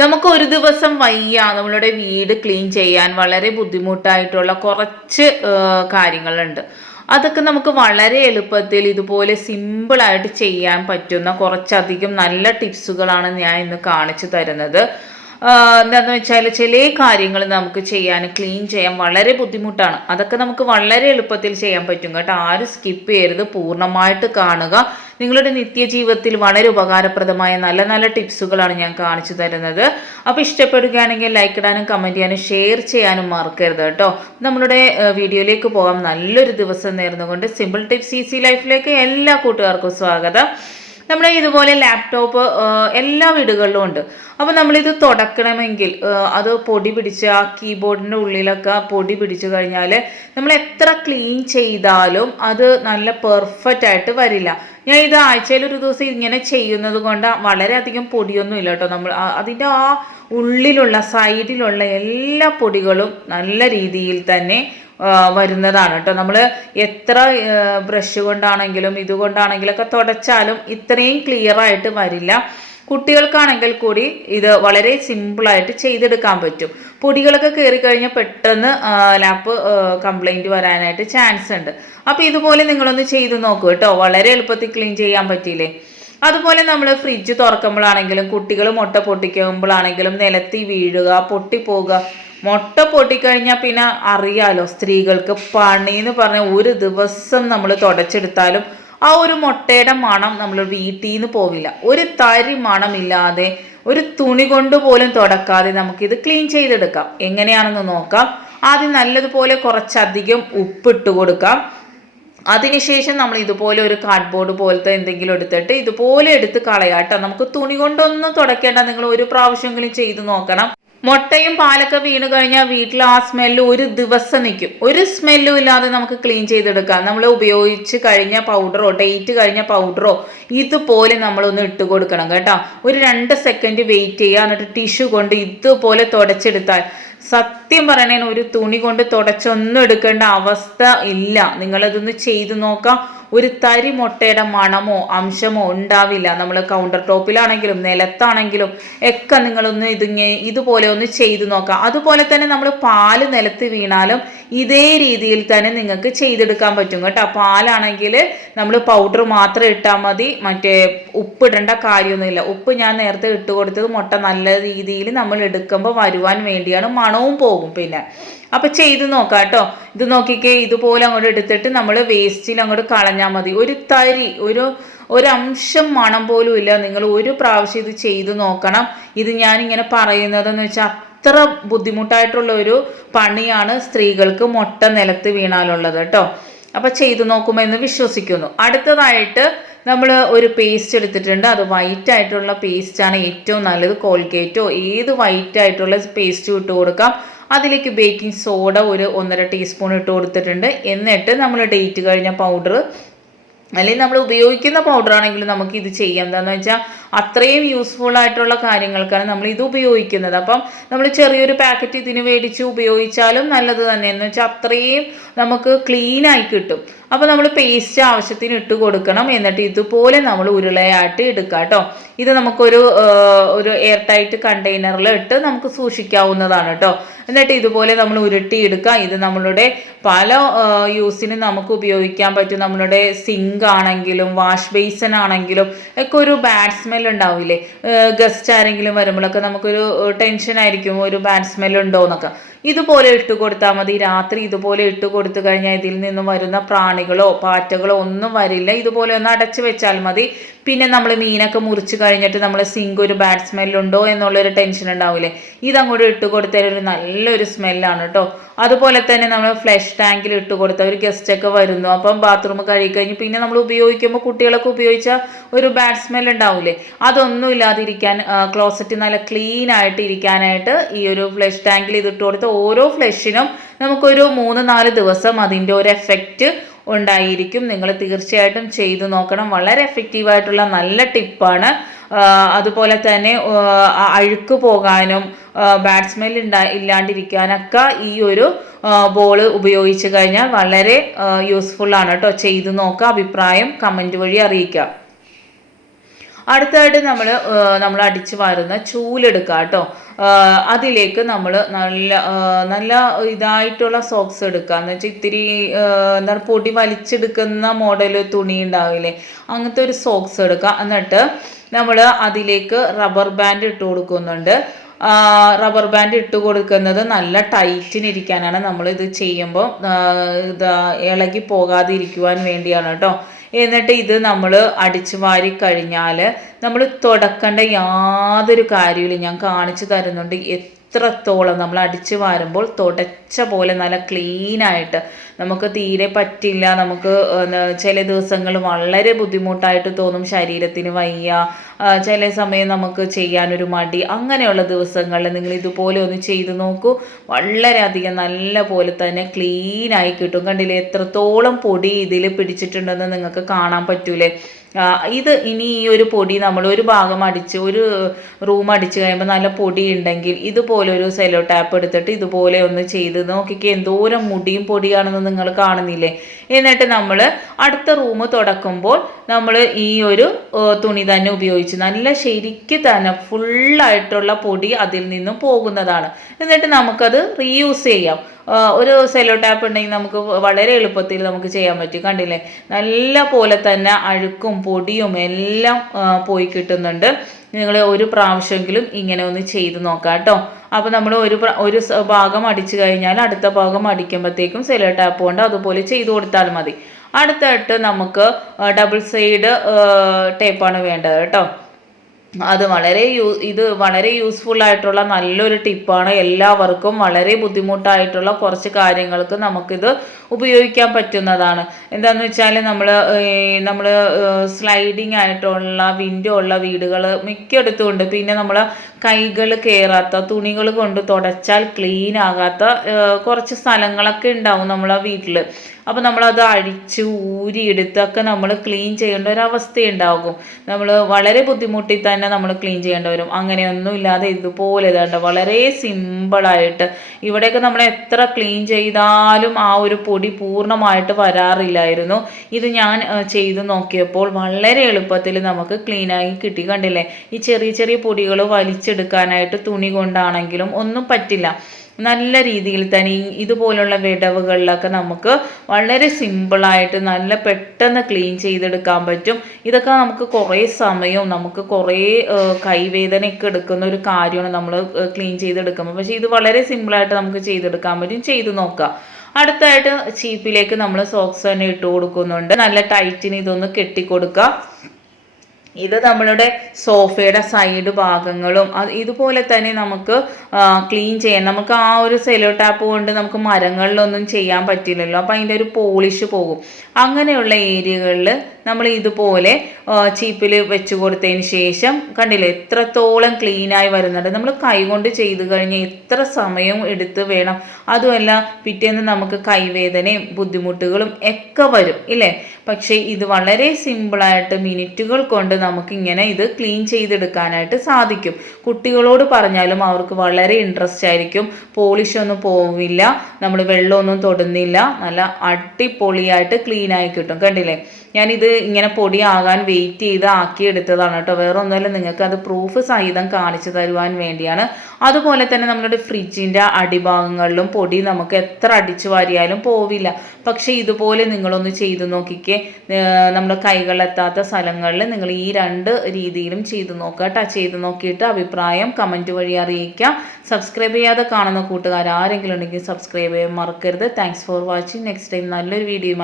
നമുക്ക് ഒരു ദിവസം വയ്യ നമ്മളുടെ വീട് ക്ലീൻ ചെയ്യാൻ വളരെ ബുദ്ധിമുട്ടായിട്ടുള്ള കുറച്ച് കാര്യങ്ങളുണ്ട്. അതൊക്കെ നമുക്ക് വളരെ എളുപ്പത്തിൽ ഇതുപോലെ സിമ്പിളായിട്ട് ചെയ്യാൻ പറ്റുന്ന കുറച്ചധികം നല്ല ടിപ്സുകളാണ് ഞാൻ ഇന്ന് കാണിച്ചു തരുന്നത്. എന്താണെന്ന് വെച്ചാൽ ചില കാര്യങ്ങൾ നമുക്ക് ചെയ്യാൻ ക്ലീൻ ചെയ്യാൻ വളരെ ബുദ്ധിമുട്ടാണ്. അതൊക്കെ നമുക്ക് വളരെ എളുപ്പത്തിൽ ചെയ്യാൻ പറ്റും കേട്ടോ. ആരും സ്കിപ്പ് ചെയ്യരുത്, പൂർണ്ണമായിട്ട് കാണുക. നിങ്ങളുടെ നിത്യജീവിതത്തിൽ വളരെ ഉപകാരപ്രദമായ നല്ല നല്ല ടിപ്സുകളാണ് ഞാൻ കാണിച്ചു തരുന്നത്. അപ്പോൾ ഇഷ്ടപ്പെടുകയാണെങ്കിൽ ലൈക്ക് ഇടാനും കമൻറ്റ് ചെയ്യാനും ഷെയർ ചെയ്യാനും മറക്കരുത് കേട്ടോ. നമ്മളുടെ വീഡിയോയിലേക്ക് പോകാം. നല്ലൊരു ദിവസം നേർന്നുകൊണ്ട് സിമ്പിൾ ടിപ്സ് ഈസി ലൈഫിലേക്ക് എല്ലാ കൂട്ടുകാർക്കും സ്വാഗതം. നമ്മുടെ ഇതുപോലെ ലാപ്ടോപ്പ് എല്ലാ വീടുകളിലും ഉണ്ട്. അപ്പോൾ നമ്മളിത് തുടക്കണമെങ്കിൽ അത് പൊടി പിടിച്ച് ആ കീബോർഡിൻ്റെ ഉള്ളിലൊക്കെ പൊടി പിടിച്ചു കഴിഞ്ഞാൽ നമ്മൾ എത്ര ക്ലീൻ ചെയ്താലും അത് നല്ല പെർഫെക്റ്റ് ആയിട്ട് വരില്ല. ഞാൻ ഇത് ആഴ്ചയിൽ ഒരു ദിവസം ഇങ്ങനെ ചെയ്യുന്നത് കൊണ്ട് വളരെയധികം പൊടിയൊന്നും ഇല്ല കേട്ടോ. നമ്മൾ അതിൻ്റെ ആ ഉള്ളിലുള്ള സൈഡിലുള്ള എല്ലാ പൊടികളും നല്ല രീതിയിൽ തന്നെ വരുന്നതാണ് കേട്ടോ. നമ്മൾ എത്ര ബ്രഷ് കൊണ്ടാണെങ്കിലും ഇതുകൊണ്ടാണെങ്കിലൊക്കെ തുടച്ചാലും ഇത്രയും ക്ലിയർ ആയിട്ട് വരില്ല. കുട്ടികൾക്കാണെങ്കിൽ കൂടി ഇത് വളരെ സിമ്പിളായിട്ട് ചെയ്തെടുക്കാൻ പറ്റും. പൊടികളൊക്കെ കയറി കഴിഞ്ഞാൽ പെട്ടെന്ന് ലാപ്പ് കംപ്ലൈൻറ്റ് വരാനായിട്ട് ചാൻസ് ഉണ്ട്. അപ്പോൾ ഇതുപോലെ നിങ്ങളൊന്ന് ചെയ്ത് നോക്കൂ കേട്ടോ. വളരെ എളുപ്പത്തിൽ ക്ലീൻ ചെയ്യാൻ പറ്റിയില്ലേ. അതുപോലെ നമ്മൾ ഫ്രിഡ്ജ് തുറക്കുമ്പോഴാണെങ്കിലും കുട്ടികൾ മുട്ട പൊട്ടിക്കുമ്പോഴാണെങ്കിലും നിലത്തി വീഴുക, പൊട്ടിപ്പോവുക. മുട്ട പൊട്ടിക്കഴിഞ്ഞാൽ പിന്നെ അറിയാലോ, സ്ത്രീകൾക്ക് പണിന്ന് പറഞ്ഞ ഒരു ദിവസം നമ്മൾ തുടച്ചെടുത്താലും ആ ഒരു മുട്ടയുടെ മണം നമ്മൾ വീട്ടിൽ നിന്ന് പോവില്ല. ഒരു തരി മണമില്ലാതെ ഒരു തുണി കൊണ്ട് പോലും തുടക്കാതെ നമുക്കിത് ക്ലീൻ ചെയ്തെടുക്കാം. എങ്ങനെയാണെന്ന് നോക്കാം. ആദ്യം നല്ലതുപോലെ കുറച്ചധികം ഉപ്പിട്ട് കൊടുക്കാം. അതിനുശേഷം നമ്മൾ ഇതുപോലെ ഒരു കാർഡ്ബോർഡ് പോലത്തെ എന്തെങ്കിലും എടുത്തിട്ട് ഇതുപോലെ എടുത്ത് കളയാട്ടോ. നമുക്ക് തുണി കൊണ്ടൊന്നും തുടക്കേണ്ട, നിങ്ങൾ ഒരു പ്രാവശ്യമെങ്കിലും ചെയ്ത് നോക്കണം. മുട്ടയും പാലൊക്കെ വീണ് കഴിഞ്ഞാൽ വീട്ടിൽ ആ സ്മെല്ല് ഒരു ദിവസം നിൽക്കും. ഒരു സ്മെല്ലും ഇല്ലാതെ നമുക്ക് ക്ലീൻ ചെയ്തെടുക്കാം. നമ്മൾ ഉപയോഗിച്ച് കഴിഞ്ഞ പൗഡറോ ഡേറ്റ് കഴിഞ്ഞ പൗഡറോ ഇതുപോലെ നമ്മളൊന്ന് ഇട്ട് കൊടുക്കണം കേട്ടോ. ഒരു 2 സെക്കൻഡ് വെയിറ്റ് ചെയ്യുക. എന്നിട്ട് ടിഷ്യൂ കൊണ്ട് ഇതുപോലെ തുടച്ചെടുത്താൽ സത്യം പറയണേ ഒരു തുണി കൊണ്ട് തുടച്ചൊന്നും എടുക്കേണ്ട അവസ്ഥ ഇല്ല. നിങ്ങളതൊന്ന് ചെയ്ത് നോക്കാം. ഒരു തരി മുട്ടയുടെ മണമോ അംശമോ ഉണ്ടാവില്ല. നമ്മൾ കൗണ്ടർ ടോപ്പിലാണെങ്കിലും നിലത്താണെങ്കിലും ഒക്കെ നിങ്ങളൊന്ന് ഇതുപോലെ ഒന്ന് ചെയ്ത് നോക്കാം. അതുപോലെ തന്നെ നമ്മൾ പാല് നിലത്ത് വീണാലും ഇതേ രീതിയിൽ തന്നെ നിങ്ങൾക്ക് ചെയ്തെടുക്കാൻ പറ്റും കേട്ടോ. പാലാണെങ്കിൽ നമ്മൾ പൗഡർ മാത്രം ഇട്ടാൽ മതി, മറ്റേ ഉപ്പിടേണ്ട കാര്യമൊന്നുമില്ല. ഉപ്പ് ഞാൻ നേരത്തെ ഇട്ട് കൊടുത്തത് മുട്ട നല്ല രീതിയിൽ നമ്മൾ എടുക്കുമ്പോൾ വരുവാൻ വേണ്ടിയാണ്, മണവും പോകും പിന്നെ. അപ്പം ചെയ്ത് നോക്കാം കേട്ടോ. ഇത് നോക്കിക്കേ, ഇതുപോലെ അങ്ങോട്ട് എടുത്തിട്ട് നമ്മൾ വേസ്റ്റിൽ അങ്ങോട്ട് കളഞ്ഞാൽ മതി. ഒരു തരി ഒരു അംശം മണം പോലും ഇല്ല. നിങ്ങൾ ഒരു പ്രാവശ്യം ഇത് ചെയ്ത് നോക്കണം. ഇത് ഞാനിങ്ങനെ പറയുന്നതെന്ന് വെച്ചാൽ അത്ര ബുദ്ധിമുട്ടായിട്ടുള്ള ഒരു പണിയാണ് സ്ത്രീകൾക്ക് മുട്ട നിലത്ത് വീണാലുള്ളത് കേട്ടോ. അപ്പം ചെയ്തു നോക്കുമെന്ന് വിശ്വസിക്കുന്നു. അടുത്തതായിട്ട് നമ്മൾ ഒരു പേസ്റ്റ് എടുത്തിട്ടുണ്ട്. അത് വൈറ്റ് ആയിട്ടുള്ള പേസ്റ്റാണ് ഏറ്റവും നല്ലത്. കോൾഗേറ്റോ ഏത് വൈറ്റ് ആയിട്ടുള്ള പേസ്റ്റും ഇട്ട് കൊടുക്കാം. അതിലേക്ക് ബേക്കിംഗ് സോഡ ഒരു 1.5 ടീസ്പൂൺ ഇട്ട് കൊടുത്തിട്ടുണ്ട്. എന്നിട്ട് നമ്മൾ ഡേറ്റ് കഴിഞ്ഞ പൗഡർ അല്ലെങ്കിൽ നമ്മൾ ഉപയോഗിക്കുന്ന പൗഡർ ആണെങ്കിലും നമുക്ക് ഇത് ചെയ്യാം. എന്താണെന്ന് വെച്ചാൽ അത്രയും യൂസ്ഫുൾ ആയിട്ടുള്ള കാര്യങ്ങൾക്കാണ് നമ്മൾ ഇത് ഉപയോഗിക്കുന്നത്. അപ്പം നമ്മൾ ചെറിയൊരു പാക്കറ്റ് ഇതിന് മേടിച്ച് ഉപയോഗിച്ചാലും നല്ലത് തന്നെ. എന്ന് വെച്ചാൽ അത്രയും നമുക്ക് ക്ലീനായി കിട്ടും. അപ്പോൾ നമ്മൾ പേസ്റ്റ് ആവശ്യത്തിന് ഇട്ട് കൊടുക്കണം. എന്നിട്ട് ഇതുപോലെ നമ്മൾ ഉരുളയായിട്ട് എടുക്കുക കേട്ടോ. ഇത് നമുക്കൊരു എയർ ടൈറ്റ് കണ്ടെയ്നറിൽ ഇട്ട് നമുക്ക് സൂക്ഷിക്കാവുന്നതാണ് കേട്ടോ. എന്നിട്ട് ഇതുപോലെ നമ്മൾ ഉരുട്ടിയെടുക്കുക. ഇത് നമ്മളുടെ പല യൂസിന് നമുക്ക് ഉപയോഗിക്കാൻ പറ്റും. നമ്മളുടെ സിങ്ക് ആണെങ്കിലും വാഷ് ബേസിൻ ആണെങ്കിലും ഒക്കെ ഒരു ബാഡ് സ്മെൽ ഉണ്ടാവില്ലേ. ഗസ്റ്റ് ആരെങ്കിലും വരുമ്പോഴൊക്കെ നമുക്കൊരു ടെൻഷൻ ആയിരിക്കും, ഒരു ബാഡ് സ്മെൽ ഉണ്ടോ എന്നൊക്കെ. ഇതുപോലെ ഇട്ട് കൊടുത്താൽ മതി. രാത്രി ഇതുപോലെ ഇട്ട് കൊടുത്തു കഴിഞ്ഞാൽ ഇതിൽ നിന്നും വരുന്ന പ്രാണികളോ പാറ്റകളോ ഒന്നും വരില്ല. ഇതുപോലെ ഒന്ന് അടച്ചു വെച്ചാൽ മതി. പിന്നെ നമ്മൾ മീനൊക്കെ മുറിച്ച് കഴിഞ്ഞിട്ട് നമ്മൾ സിങ്ക് ഒരു ബാഡ് സ്മെല്ലുണ്ടോ എന്നുള്ളൊരു ടെൻഷൻ ഉണ്ടാവില്ലേ. ഇതങ്ങോട്ട് ഇട്ട് കൊടുത്താൽ ഒരു നല്ലൊരു സ്മെല്ലാണ് കേട്ടോ. അതുപോലെ തന്നെ നമ്മൾ ഫ്ലഷ് ടാങ്കിൽ ഇട്ട് കൊടുത്ത ഒരു ഗസ്റ്റൊക്കെ വരുന്നു, അപ്പം ബാത്റൂം കഴുകി കഴിഞ്ഞ് പിന്നെ നമ്മൾ ഉപയോഗിക്കുമ്പോൾ കുട്ടികളൊക്കെ ഉപയോഗിച്ചാൽ ഒരു ബാഡ് സ്മെൽ ഉണ്ടാവില്ലേ. അതൊന്നും ഇല്ലാതിരിക്കാൻ ക്ലോസറ്റ് നല്ല ക്ലീൻ ആയിട്ട് ഇരിക്കാനായിട്ട് ഈ ഒരു ഫ്ലഷ് ടാങ്കിൽ ഇതിട്ട് കൊടുത്ത് ഓരോ ഫ്ലഷിനും നമുക്കൊരു 3-4 ദിവസം അതിൻ്റെ ഒരു എഫക്റ്റ് ഉണ്ടായിരിക്കും. നിങ്ങൾ തീർച്ചയായിട്ടും ചെയ്തു നോക്കണം. വളരെ എഫക്റ്റീവായിട്ടുള്ള നല്ല ടിപ്പാണ്. അതുപോലെ തന്നെ അഴുക്ക് പോകാനും ബാഡ് സ്മെൽ ഇല്ലാണ്ടിരിക്കാനൊക്കെ ഈ ഒരു ബോൾ ഉപയോഗിച്ച് കഴിഞ്ഞാൽ വളരെ യൂസ്ഫുൾ ആണ് കേട്ടോ. ചെയ്തു നോക്കുക. അഭിപ്രായം കമൻറ്റ് വഴി അറിയിക്കാം. അടുത്തായിട്ട് നമ്മൾ അടിച്ചു വാരുന്ന ചൂലെടുക്കുക കേട്ടോ. അതിലേക്ക് നമ്മൾ നല്ല നല്ല ഇതായിട്ടുള്ള സോക്സ് എടുക്കുക. എന്ന് വെച്ചാൽ ഇത്തിരി എന്താണ് പൊടി വലിച്ചെടുക്കുന്ന മോഡൽ തുണി ഉണ്ടാവില്ലേ, അങ്ങനത്തെ ഒരു സോക്സ് എടുക്കുക. എന്നിട്ട് നമ്മൾ അതിലേക്ക് റബ്ബർ ബാൻഡ് ഇട്ട് കൊടുക്കുന്നുണ്ട്. റബ്ബർ ബാൻഡ് ഇട്ട് കൊടുക്കുന്നത് നല്ല ടൈറ്റിനിരിക്കാനാണ്. നമ്മൾ ഇത് ചെയ്യുമ്പോൾ ഇളകി പോകാതിരിക്കുവാൻ വേണ്ടിയാണ് കേട്ടോ. എന്നിട്ട് ഇത് നമ്മൾ അടിച്ചു വാരി കഴിഞ്ഞാൽ നമ്മൾ തുടക്കേണ്ട യാതൊരു കാര്യമില്ല. ഞാൻ കാണിച്ചു തരുന്നുണ്ട് എത്രത്തോളം നമ്മൾ അടിച്ചു വാരുമ്പോൾ തുടച്ച പോലെ നല്ല ക്ലീനായിട്ട്. നമുക്ക് തീരെ പറ്റില്ല, നമുക്ക് ചില ദിവസങ്ങൾ വളരെ ബുദ്ധിമുട്ടായിട്ട് തോന്നും, ശരീരത്തിന് വയ്യ, ചില സമയം നമുക്ക് ചെയ്യാനൊരു മടി, അങ്ങനെയുള്ള ദിവസങ്ങളിൽ നിങ്ങൾ ഇതുപോലെ ഒന്ന് ചെയ്ത് നോക്കൂ. വളരെയധികം നല്ല പോലെ തന്നെ ക്ലീനായി കിട്ടും. കണ്ടില്ലേ എത്രത്തോളം പൊടി ഇതിൽ പിടിച്ചിട്ടുണ്ടെന്ന് നിങ്ങൾക്ക് കാണാൻ പറ്റൂലേ. ഇത് ഇനി ഈ ഒരു പൊടി നമ്മൾ ഒരു ഭാഗം അടിച്ച് ഒരു റൂം അടിച്ച് കഴിയുമ്പോൾ നല്ല പൊടി ഉണ്ടെങ്കിൽ ഇതുപോലെ ഒരു സെല്ലോ ടാപ്പ് എടുത്തിട്ട് ഇതുപോലെ ഒന്ന് ചെയ്ത് നോക്കിക്കേ, എന്തോരം മുടിയും പൊടിയാണെന്ന് നിങ്ങൾ കാണുന്നില്ലേ. എന്നിട്ട് നമ്മൾ അടുത്ത റൂം തുടക്കുമ്പോൾ നമ്മൾ ഈ ഒരു തുണി തന്നെ ഉപയോഗിച്ച് നല്ല ശരിക്ക് തന്നെ ഫുള്ളായിട്ടുള്ള പൊടി അതിൽ നിന്നും പോകുന്നതാണ്. എന്നിട്ട് നമുക്കത് റീയൂസ് ചെയ്യാം. ഒരു സെല്ലോ ടാപ്പ് ഉണ്ടെങ്കിൽ നമുക്ക് വളരെ എളുപ്പത്തിൽ നമുക്ക് ചെയ്യാൻ പറ്റും. കണ്ടില്ലേ നല്ല പോലെ തന്നെ അഴുക്കും പൊടിയും എല്ലാം പോയി കിട്ടുന്നുണ്ട്. നിങ്ങൾ ഒരു പ്രാവശ്യമെങ്കിലും ഇങ്ങനെ ഒന്ന് ചെയ്ത് നോക്കാം കേട്ടോ. അപ്പോൾ നമ്മൾ ഒരു ഭാഗം അടിച്ചു കഴിഞ്ഞാൽ അടുത്ത ഭാഗം അടിക്കുമ്പോഴത്തേക്കും സെല്ലോ ടാപ്പ് കൊണ്ട് അതുപോലെ ചെയ്ത് കൊടുത്താൽ മതി. അടുത്തായിട്ട് നമുക്ക് ഡബിൾ സൈഡ് ടേപ്പാണ് വേണ്ടത് കേട്ടോ. അത് ഇത് വളരെ യൂസ്ഫുൾ ആയിട്ടുള്ള നല്ലൊരു ടിപ്പാണ്. എല്ലാവർക്കും വളരെ ബുദ്ധിമുട്ടായിട്ടുള്ള കുറച്ച് കാര്യങ്ങൾക്ക് നമുക്കിത് ഉപയോഗിക്കാൻ പറ്റുന്നതാണ്. എന്താണെന്ന് വെച്ചാൽ നമ്മൾ സ്ലൈഡിങ് ആയിട്ടുള്ള വിൻഡോ ഉള്ള വീടുകൾ മിക്കയിടത്തും ഉണ്ട്. പിന്നെ നമ്മൾ കൈകൾ കയറാത്ത തുണികൾ കൊണ്ട് തുടച്ചാൽ ക്ലീൻ ആകാത്ത കുറച്ച് സ്ഥലങ്ങളൊക്കെ ഉണ്ടാവും നമ്മളെ വീട്ടിൽ. അപ്പോൾ നമ്മളത് അഴിച്ച് ഊരിയെടുത്തൊക്കെ നമ്മൾ ക്ലീൻ ചെയ്യേണ്ട ഒരവസ്ഥയുണ്ടാകും. നമ്മൾ വളരെ ബുദ്ധിമുട്ടി തന്നെ നമ്മൾ ക്ലീൻ ചെയ്യേണ്ടി വരും. അങ്ങനെയൊന്നും ഇല്ലാതെ ഇതുപോലെ ഇതാണ്ട് വളരെ സിമ്പിളായിട്ട് ഇവിടെയൊക്കെ നമ്മൾ എത്ര ക്ലീൻ ചെയ്താലും ആ ഒരു പൊടി പൂർണ്ണമായിട്ട് വരാറില്ലായിരുന്നു. ഇത് ഞാൻ ചെയ്ത് നോക്കിയപ്പോൾ വളരെ എളുപ്പത്തിൽ നമുക്ക് ക്ലീനായി കിട്ടി. കണ്ടില്ലേ ഈ ചെറിയ ചെറിയ പൊടികൾ വലിച്ചെടുക്കാനായിട്ട് തുണി കൊണ്ടാണെങ്കിലും ഒന്നും പറ്റില്ല. നല്ല രീതിയിൽ തന്നെ ഇതുപോലുള്ള വിടവുകളിലൊക്കെ നമുക്ക് വളരെ സിമ്പിളായിട്ട് നല്ല പെട്ടെന്ന് ക്ലീൻ ചെയ്തെടുക്കാൻ പറ്റും. ഇതൊക്കെ നമുക്ക് കുറേ സമയവും നമുക്ക് കുറേ കൈവേദനയൊക്കെ എടുക്കുന്ന ഒരു കാര്യമാണ് നമ്മൾ ക്ലീൻ ചെയ്തെടുക്കുമ്പോൾ. പക്ഷേ ഇത് വളരെ സിമ്പിളായിട്ട് നമുക്ക് ചെയ്തെടുക്കാൻ പറ്റും. ചെയ്ത് നോക്കാം. അടുത്തായിട്ട് ചീപ്പിലേക്ക് നമ്മൾ സോക്സ് തന്നെ ഇട്ട് കൊടുക്കുന്നുണ്ട്. നല്ല ടൈറ്റിന് ഇതൊന്ന് കെട്ടിക്കൊടുക്കുക. ഇത് നമ്മളുടെ സോഫയുടെ സൈഡ് ഭാഗങ്ങളും ഇതുപോലെ തന്നെ നമുക്ക് ക്ലീൻ ചെയ്യാൻ. നമുക്ക് ആ ഒരു സെല്ലോ ടാപ്പ് കൊണ്ട് നമുക്ക് മരങ്ങളിലൊന്നും ചെയ്യാൻ പറ്റില്ലല്ലോ, അപ്പോൾ അതിൻ്റെ ഒരു പോളിഷ് പോകും. അങ്ങനെയുള്ള ഏരിയകളിൽ നമ്മൾ ഇതുപോലെ ചീപ്പിൽ വെച്ച് കൊടുത്തതിന് ശേഷം കണ്ടില്ലേ എത്രത്തോളം ക്ലീനായി വരുന്നുണ്ട്. നമ്മൾ കൈകൊണ്ട് ചെയ്ത് കഴിഞ്ഞാൽ എത്ര സമയം എടുത്ത് വേണം. അതുമല്ല പിറ്റേന്ന് നമുക്ക് കൈവേദനയും ബുദ്ധിമുട്ടുകളും ഒക്കെ വരും ഇല്ലേ. പക്ഷേ ഇത് വളരെ സിമ്പിളായിട്ട് മിനിറ്റുകൾ കൊണ്ട് നമുക്കിങ്ങനെ ഇത് ക്ലീൻ ചെയ്തെടുക്കാനായിട്ട് സാധിക്കും. കുട്ടികളോട് പറഞ്ഞാലും അവർക്ക് വളരെ ഇൻട്രസ്റ്റ് ആയിരിക്കും. പോളിഷൊന്നും പോവില്ല, നമ്മൾ വെള്ളമൊന്നും തൊടുന്നില്ല, നല്ല അടിപൊളിയായിട്ട് ക്ലീനായി കിട്ടും. കണ്ടില്ലേ ഞാനിത് ഇങ്ങനെ പൊടിയാകാൻ വെയിറ്റ് ചെയ്ത് ആക്കിയെടുത്തതാണ് കേട്ടോ. വേറെ ഒന്നുമല്ല, നിങ്ങൾക്ക് അത് പ്രൂഫ് സഹിതം കാണിച്ചു തരുവാൻ വേണ്ടിയാണ്. അതുപോലെ തന്നെ നമ്മുടെ ഫ്രിഡ്ജിൻ്റെ അടിഭാഗങ്ങളിലും പൊടി നമുക്ക് എത്ര അടിച്ചു വാരിയാലും പോവില്ല. പക്ഷേ ഇതുപോലെ നിങ്ങളൊന്ന് ചെയ്ത് നോക്കിക്കേ. നമ്മുടെ കൈകളെത്താത്ത സ്ഥലങ്ങളിൽ നിങ്ങൾ ഈ രണ്ട് രീതിയിലും ചെയ്ത് നോക്കുക കേട്ടോ. ചെയ്ത് നോക്കിയിട്ട് അഭിപ്രായം കമൻറ്റ് വഴി അറിയിക്കാം. സബ്സ്ക്രൈബ് ചെയ്യാതെ കാണുന്ന കൂട്ടുകാർ ആരെങ്കിലും ഉണ്ടെങ്കിൽ സബ്സ്ക്രൈബ് ചെയ്യാൻ മറക്കരുത്. Thanks for watching. Next time നല്ലൊരു വീഡിയോ